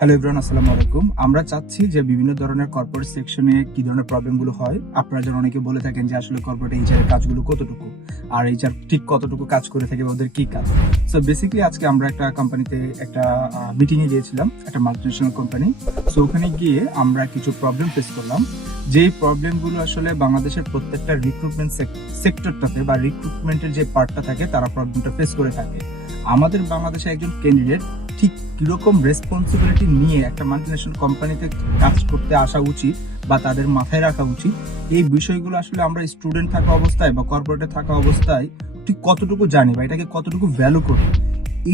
Hello everyone, আসসালামু আলাইকুম। আমরা চাচ্ছি যে বিভিন্ন ধরনের কর্পোরেট সেকশনে কি ধরনের প্রবলেমগুলো হয়। আপনারা যেন অনেকে বলে থাকেন যে আসলে কর্পোরেট এইচআর এর কাজগুলো কতটুকু, আর এইচআর ঠিক কতটুকু কাজ করে থাকে, ওদের কি কাজ। সো বেসিক্যালি আজকে আমরা একটা কোম্পানিতে একটা মিটিং এ গিয়েছিলাম, একটা মাল্টিন্যাশনাল কোম্পানি। সো ওখানে গিয়ে আমরা কিছু প্রবলেম ফেস করলাম, যেই প্রবলেমগুলো আসলে বাংলাদেশের প্রত্যেকটা রিক্রুটমেন্ট সেক্টরটাতে বা রিক্রুটমেন্টের যে পার্টটা থাকে তারা প্রবলেমটা ফেস করে থাকে। আমাদের বাংলাদেশে একজন ক্যান্ডিডেট ঠিক কিরকম রেসপন্সিবিলিটি নিয়ে একটা মাল্টিন্যাশনাল কোম্পানিতে কাজ করতে আসা উচিত বা তাদের মাথায় রাখা উচিত, এই বিষয়গুলো আসলে আমরা স্টুডেন্ট থাকা অবস্থায় বা কর্পোরেটে থাকা অবস্থায় ঠিক কতটুকু জানি বা এটাকে কতটুকু ভ্যালু করি,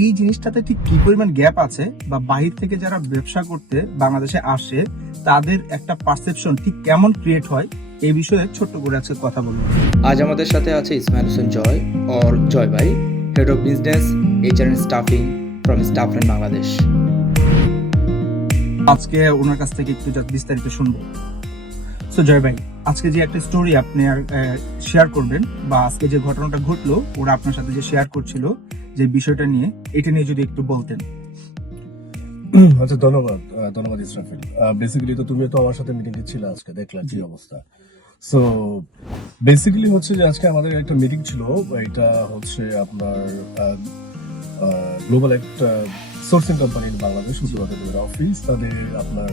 এই জিনিসটাতে ঠিক কি পরিমাণ গ্যাপ আছে, বা বাহির থেকে যারা ব্যবসা করতে বাংলাদেশে আসে তাদের একটা পারসেপশন ঠিক কেমন ক্রিয়েট হয়, এই বিষয়ে ছোট্ট করে আজকে কথা বলবো। আজ আমাদের সাথে আছে ইসমাইল হোসেন জয় or জয় ভাই, head of business HR and staffing from Staffland Bangladesh. আজকে ওনার কাছ থেকে একটু বিস্তারিত শুনবো। সো জয় ভাই, আজকে যে একটা স্টোরি আপনি শেয়ার করবেন, বা আজকে যে ঘটনাটা ঘটলো ওরা আপনার সাথে যে শেয়ার করছিল যে বিষয়টা নিয়ে, এটা নিয়ে যদি একটু বলতেন। আচ্ছা, ধন্যবাদ ইসরাফিল। বেসিক্যালি তো তুমি তো আমার সাথে মিটিং এ ছিলে, আজকে দেখলাম কি অবস্থা। সো বেসিক্যালি হচ্ছে যে আজকে আমাদের একটা মিটিং ছিল, এটা হচ্ছে আপনার গ্লোবাল একটা সোর্সিং কোম্পানি বাংলাদেশ, উত্তরাখণ্ডের অফিস, তাদের আপনার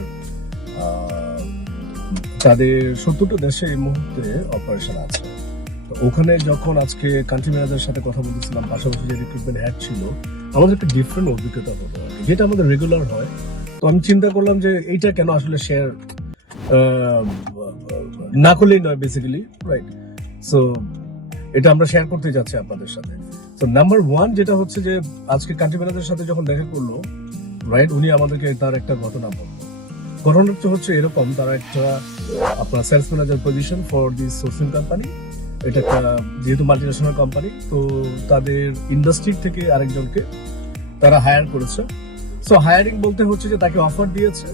তাদের 70টা দেশে এই মুহূর্তে অপারেশন আছে। তো ওখানে যখন আজকে কান্ট্রি ম্যানেজারের সাথে কথা বলতেছিলাম, পাশাপাশি যে রিক্রুটমেন্ট হেড ছিল, আমাদের একটা ডিফারেন্ট অভিজ্ঞতা হলো, যেটা আমাদের রেগুলার হয়। তো আমি চিন্তা করলাম যে এইটা কেন আসলে শেয়ার না করলেই নয়, বেসিক্যালি রাইট। সো এটা আমরা শেয়ার করতে যাচ্ছি আপনাদের সাথে। তো নাম্বার ওয়ান যেটা হচ্ছে যে আজকে কান্ট্রি ম্যানেজারের সাথে যখন দেখা করলো, রাইট, উনি আমাদেরকে তার একটা ঘটনা বললো। ঘটনাটা হচ্ছে এরকম, তারা একটা আপনার sales manager position for this sourcing company, এটা একটা যেহেতু মাল্টিন্যাশনাল কোম্পানি, তো তাদের ইন্ডাস্ট্রি থেকে আরেকজনকে তারা হায়ার করেছে। সো হায়ারিং বলতে হচ্ছে যে তাকে অফার দিয়েছে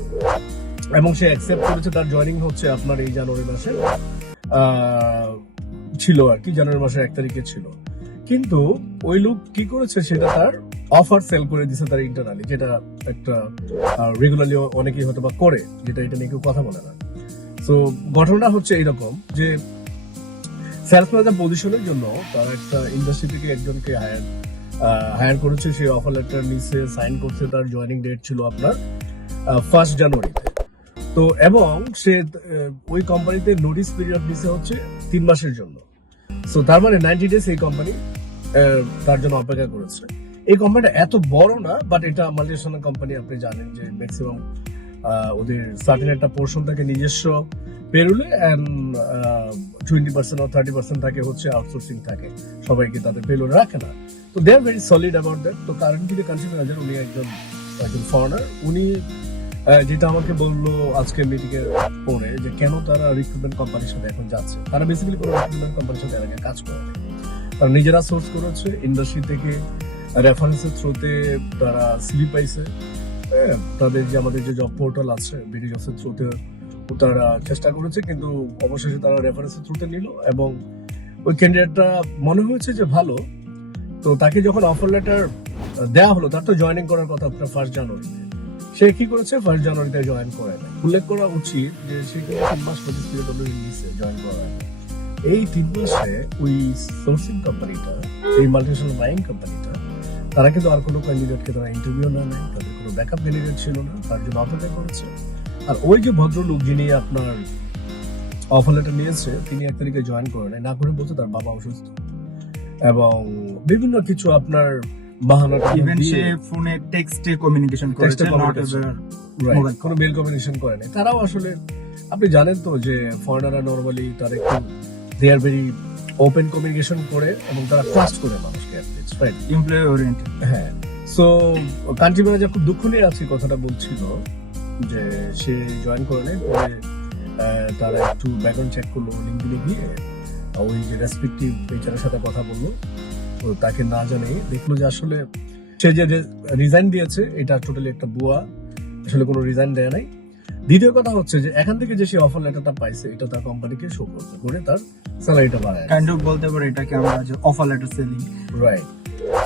এবং সে অ্যাকসেপ্ট করেছে। তার জয়েনিং হচ্ছে আপনার এই জানুয়ারি মাসে ছিল আর কি, জানুয়ারি মাসের 1 তারিখে ছিল। কিন্তু ওই লোক কি করেছে, সেটা তার অফার সেল করে দিছে তার ইন্টারনালি, যেটা একটা রেগুলারলি অনেকেই হয়তো বা করে, যেটা এটা নিয়ে কেউ কথা বলে না। তো ঘটনাটা হচ্ছে এইরকম যে সেলস ম্যানেজার পজিশনের জন্য তারা একটা ইন্ডাস্ট্রি থেকে একজনকে হায়ার করেছে। সে অফার লেটার নিচে সাইন করছে, তার জয়েনিং ডেট ছিল আপনার 1 জানুয়ারিতে। তো এবং সে ওই কোম্পানিতে নোটিস পিরিয়ড নিচে হচ্ছে 3 মাসের জন্য। সো তার মানে 90 ডেজ এই কোম্পানি তার জন্য অপেক্ষা করেছে। এই কোম্পানিটা এত বড় না, বাট এটা মাল্টিন্যাশনাল কোম্পানি, আপনি জানেন যে ম্যাক্সিমাম ওদের সার্টেন একটা পোর্শন থাকে নিজস্ব পেরোলে, অ্যান্ড 20% or 30% থাকে হচ্ছে আউটসোর্সিং থাকে, সবাইকে তাদের পেরোলে রাখে না। তো they are very solid about that. তো কারেন্টলি যে কান্ট্রি ম্যানেজার, উনি একজন ফরেনার, উনি যেটা আমাকে বললো আজকে মিটিং এর পরে, যে কেন তারা রিক্রুটমেন্ট কোম্পানির সাথে এখন যাচ্ছে। তারা বেসিক্যালি কোনো রিক্রুটমেন্ট কোম্পানির সাথে আগে কাজ করে না, তারা নিজেরা সোর্স করেছে, ইন্ডাস্ট্রি থেকে রেফারেন্সের থ্রুতে তারা সিভি পাইছে। তাদের যে আমাদের যে জব পোর্টাল আছে বিডি জবসের থ্রুতে তারা চেষ্টা করেছে, কিন্তু অবশেষে তারা রেফারেন্সের থ্রুতে নিল এবং ওই ক্যান্ডিডেটটা মনে হয়েছে যে ভালো। তো তাকে যখন অফার লেটার দেওয়া হলো, তার তো জয়েনিং করার কথা 1 জানুয়ারিতে। সে কি করেছে, 1 জানুয়ারিতে জয়েন করে না। উল্লেখ করা উচিত যে সে কিন্তু 3 মাস নোটিস পিরিয়ড অলরেডি নিচ্ছে জয়েন করার। এই 3 মাসে ওই সোর্সিং কোম্পানিটা, এই মাল্টিন্যাশনাল বাইং কোম্পানিটা, তারা কিন্তু আর কোনো ক্যান্ডিডেটকে তারা ইন্টারভিউ নেয় নাই, তাদের কোনো ব্যাকআপ ক্যান্ডিডেট ছিল না, তার জন্য অপেক্ষা করেছে। আর ওই যে ভদ্রলোক যিনি আপনার অফার লেটার নিয়েছে, তিনি 1 তারিখে জয়েন করে নাই, না করে বলছে তার বাবা অসুস্থ এবং বিভিন্ন কিছু আপনার বাহানা, ইভেন সে ফোনে টেক্সটে কমিউনিকেশন করেছে, মোবাইল কোনো মেল কমিউনিকেশন করে নাই। তারাও আসলে আপনি জানেন তো যে ফরেনাররা নরমালি তারা একটু দে আর ভেরি ওপেন কমিউনিকেশন করে এবং তারা ট্রাস্ট করে মানুষকে, রাইট, এমপ্লয়ি ওরিয়েন্টেড। হ্যাঁ। সো কান্ট্রি ম্যানেজার খুব দুঃখ নিয়ে আছে কথাটা বলছিল যে সে জয়েন করে নেয়। পরে তারা একটু ব্যাকগ্রাউন্ড চেক করলো, লিঙ্কডিনে গিয়ে ওই যে রেসপেক্টিভ এইচআরের সাথে কথা বললো। তো তাকে না জানে দেখলো যে আসলে সে যে রিজাইন দিয়েছে এটা টোটালি একটা ভুয়া, আসলে কোনো রিজাইন দেয় নাই। দ্বিতীয় কথা হচ্ছে যে এখান থেকে যে সে অফার লেটারটা পাইছে, এটা তার কোম্পানিকে শো করতে করে তার স্যালারিটা বাড়ায়, কাইন্ড অফ বলতে পারে এটাকে আমরা যে অফার লেটার সেলিং, রাইট।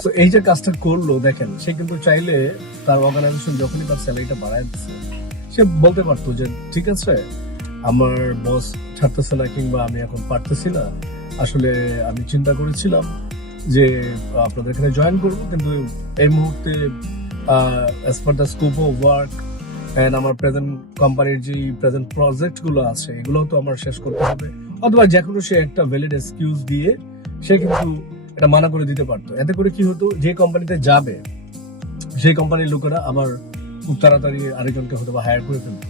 তো এই যে কাজটা করলো দেখেন, সে কিন্তু চাইলে তার অর্গানাইজেশন যখনই তার স্যালারিটা বাড়ায় দিচ্ছে, সে বলতে পারতো যে ঠিক আছে আমার বস ছাড়তেছে না কিংবা আমি এখন পারতেছি না, আসলে আমি চিন্তা করেছিলাম যে আপনাদের এখানে জয়েন করবো, কিন্তু এই মুহূর্তে as per the scope of work and আমার প্রেজেন্ট কোম্পানির যে প্রেজেন্ট প্রজেক্ট গুলো আছে এগুলো তো আমার শেষ করতে হবে, অথবা যে কোনো সে একটা ভ্যালিড এক্সকিউজ দিয়ে সে কিন্তু এটা মানা করে দিতে পারতো। এতে করে কি হতো, যে কোম্পানিতে যাবে সেই কোম্পানির লোকেরা আবার খুব তাড়াতাড়ি আরেকজনকে হয়তো বা হায়ার করে ফেলতো।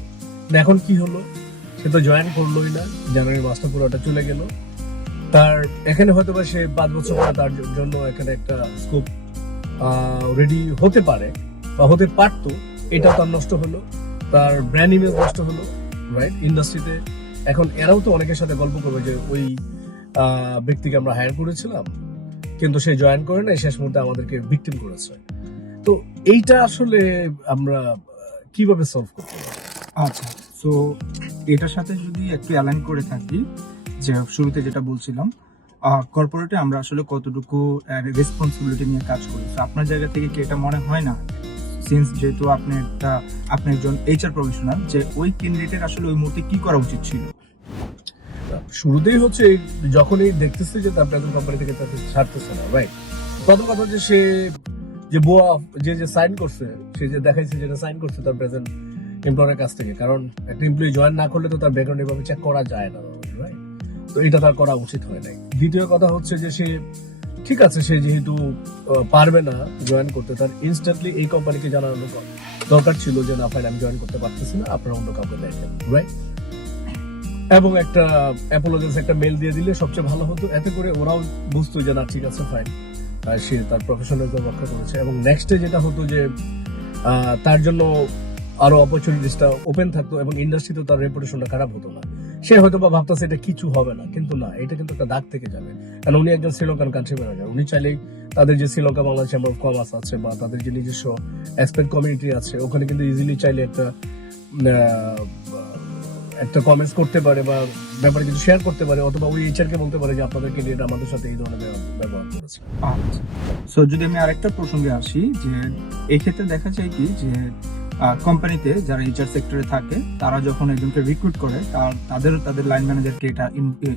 এখন কি হলো, সে তো জয়েন করলোই না, জানুয়ারি মাসটা পুরোটা চলে গেল, তার এখানে হয়তো বা সে 5 বছর পরে তার জন্য এখানে একটা স্কোপ রেডি হতে পারে বা হতে পারতো, এটা তার নষ্ট হলো, তার ব্র্যান্ড ইমেজ নষ্ট হলো, রাইট? ইন্ডাস্ট্রিতে এখন এরাও তো অনেকের সাথে গল্প করবে যে ওই ব্যক্তিকে আমরা হায়ার করেছিলাম কিন্তু সে জয়েন করে নাই, শেষ মুহূর্তে আমাদেরকে ভিকটিম করেছে। তো এইটা আসলে আমরা কিভাবে সলভ করতে পারি? আচ্ছা, সো এটার সাথে যদি একটু অ্যালাইন করে থাকি, যে শুরুতে যেটা বলছিলাম, কর্পোরেটে আমরা আসলে কতটুকু রেসপন্সিবিলিটি নিয়ে কাজ করি। তো আপনার জায়গা থেকে কি এটা মনে হয় না, সিন্স যেহেতু আপনি একজন এইচআর প্রফেশনাল, যে ওই ক্যান্ডিডেটের আসলে ওই মুহূর্তে কি করা উচিত ছিল? শুরুতেই হচ্ছে যখনই দেখতেছে যে তার প্রেজেন্ট কোম্পানি থেকে তাকে ছাড়তেছে না, রাইট? প্রথম কথা হচ্ছে সে যে বোয়া যে সাইন করছে, সে যে দেখাইছে যেটা সাইন করছে তার প্রেজেন্ট এমপ্লয়ারের কাছ থেকে, কারণ একটা এমপ্লয়ি জয়েন না করলে তো তার ব্যাকগ্রাউন্ড এভাবে চেক করা যায় না, রাইট? তো এটা তার করা উচিত হয় নাই। দ্বিতীয় কথা হচ্ছে যে সে ঠিক আছে, সে যেহেতু পারবে না জয়েন করতে, তার ইনস্ট্যান্টলি এই কোম্পানিকে জানানো দরকার ছিল যে না ফাইন আমি জয়েন করতে পারতেছি না, আপনারা অন্য কাউকে দেখেন, রাইট? এবং একটা অ্যাপোলজিস একটা মেল দিয়ে দিলে সবচেয়ে ভালো হতো, এতে করে ওরাও বুঝতো যে না ঠিক আছে ফাইন, সে তার প্রফেশনালিজম রক্ষা করেছে। এবং নেক্সটে যেটা হতো যে তার জন্য আরো অপরচুনিটিসটা ওপেন থাকতো এবং ইন্ডাস্ট্রিতে তার রেপুটেশনটা খারাপ হতো না। সে হয়তো বা ভাবতেছে এটা কিছু হবে না, কিন্তু না, এটা কিন্তু একটা দাগ থেকে যাবে। কারণ উনি একজন শ্রীলঙ্কান কান্ট্রি ম্যানেজার, উনি চাইলেই তাদের যে Sri Lanka Bangla chamber of commerce আছে বা তাদের যে নিজস্ব এক্সপার্ট কমিউনিটি আছে, ওখানে কিন্তু ইজিলি চাইলে একটা কমেন্টস করতে পারে বা ব্যাপারে কিছু শেয়ার করতে পারে, অথবা ওই এইচআর কে বলতে পারে যে আপনাদের ক্যান্ডিডেট আমাদের সাথে এই ধরনের ব্যবহার করেছে। আচ্ছা, সো যদি আমি আরেকটা প্রসঙ্গে আসি, যে এই ক্ষেত্রে দেখা যায় কি যে কোম্পানিতে যারা এইচআর সেক্টরে থাকে তারা যখন একজনকে রিক্রুট করে তাদের লাইন ম্যানেজারকে এটা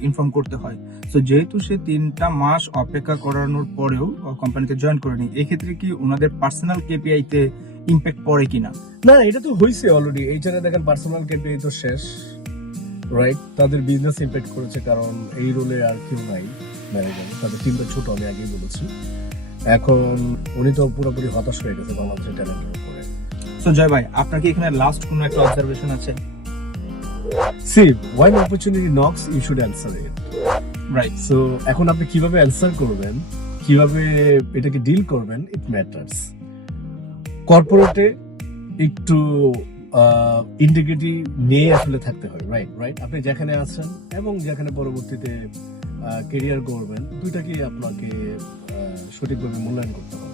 ইনফর্ম করতে হয়। সো যেহেতু সে 3টা মাস অপেক্ষা করানোর পরেও কোম্পানিতে জয়েন করেনি, এই ক্ষেত্রে কি ওনাদের পার্সোনাল কেপিআই তে ইম্প্যাক্ট পড়ে কিনা? না, এটা তো হয়েছে অলরেডি। এইচআর এ দেখেন পার্সোনাল কেপিআই তো শেষ, রাইট? তাদের বিজনেস ইম্প্যাক্ট করেছে, কারণ এই রোলে আর কেউ নাই ম্যানেজার, তাদের টিমটা ছোট, আমি আগেই বলেছি। এখন উনি তো পুরোপুরি হতাশ হয়ে গেছে বাংলাদেশের ট্যালেন্টের উপরে। সো জয় ভাই, আপনার কি এখানে লাস্ট কোনো একটা অবজারভেশন আছে? See, when opportunity knocks you should answer it, right. So এখন আপনি কিভাবে অ্যান্সার করবেন, কিভাবে এটাকে ডিল করবেন, ইট ম্যাটার্স। কর্পোরেটে একটু ইন্টিগ্রিটি নিয়ে আসলে থাকতে হয়, রাইট? আপনি যেখানে আছেন এবং যেখানে পরবর্তীতে কেরিয়ার করবেন, দুইটাকেই আপনাকে সঠিকভাবে মূল্যায়ন করতে হবে।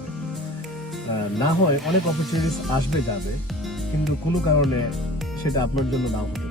না হয় অনেক অপরচুনিটিস আসবে যাবে, কিন্তু কোনো কারণে সেটা আপনার জন্য নাও হতে পারে।